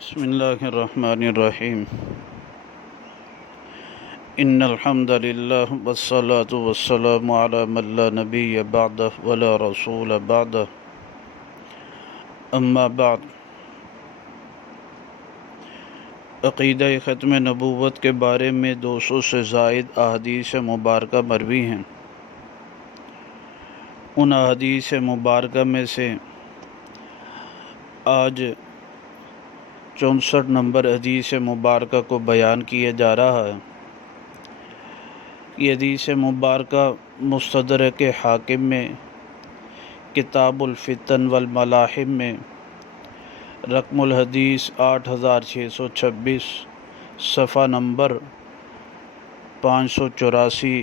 بسم اللہ الرحمن الرحیم ان الحمد للہ والصلاة والسلام علی من لا نبی بعدہ ولا رسول بعدہ اما بعد عقیدہ ختم نبوت کے بارے میں 200 سے زائد احادیث مبارکہ مروی ہیں۔ ان احادیث مبارکہ میں سے آج 64 نمبر حدیث مبارکہ کو بیان کیا جا رہا ہے۔ یہ حدیث مبارکہ مستدرک حاکم میں کتاب الفتن والملاحم میں رقم الحدیث 8626 صفحہ نمبر 584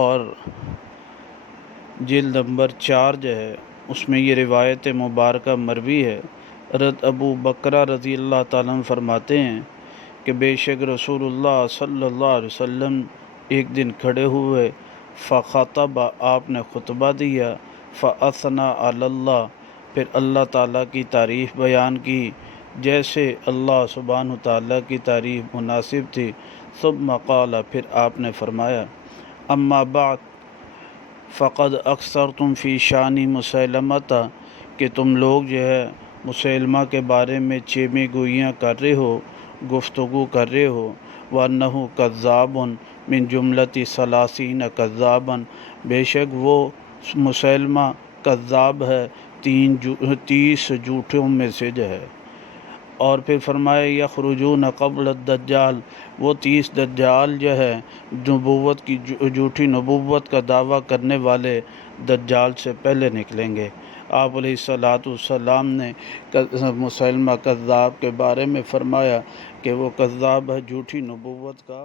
اور جلد نمبر 4 اس میں یہ روایت مبارکہ مروی ہے۔ حضرت ابو بکرہ رضی اللہ تعالیٰ عنہ فرماتے ہیں کہ بے شک رسول اللہ صلی اللہ علیہ وسلم ایک دن کھڑے ہوئے، فخطب، آپ نے خطبہ دیا، فاثنى علی اللہ، پھر اللہ تعالیٰ کی تعریف بیان کی جیسے اللہ سبحانہ تعالیٰ کی تعریف مناسب تھی۔ ثم قال، پھر آپ نے فرمایا، اما بعد فقد اکثرتم فی شان مسیلمۃ، کہ تم لوگ مسیلمہ کے بارے میں چیمے گوئیاں کر رہے ہو، گفتگو کر رہے ہو۔ وَأَنَّهُ كَذَّابٌ مِن جُمْلَةِ 30 كَذَّابًا، بے شک وہ مسیلمہ کذاب ہے 30 جھوٹوں میں سے ہے۔ اور پھر فرمایا یخرجون قبل الدجال، وہ 30 دجال نبوت کی جھوٹی نبوت کا دعویٰ کرنے والے دجال سے پہلے نکلیں گے۔ آپ علیہ الصلاۃ والسلام نے مسیلمہ کذاب کے بارے میں فرمایا کہ وہ کذاب ہے، جھوٹی نبوت کا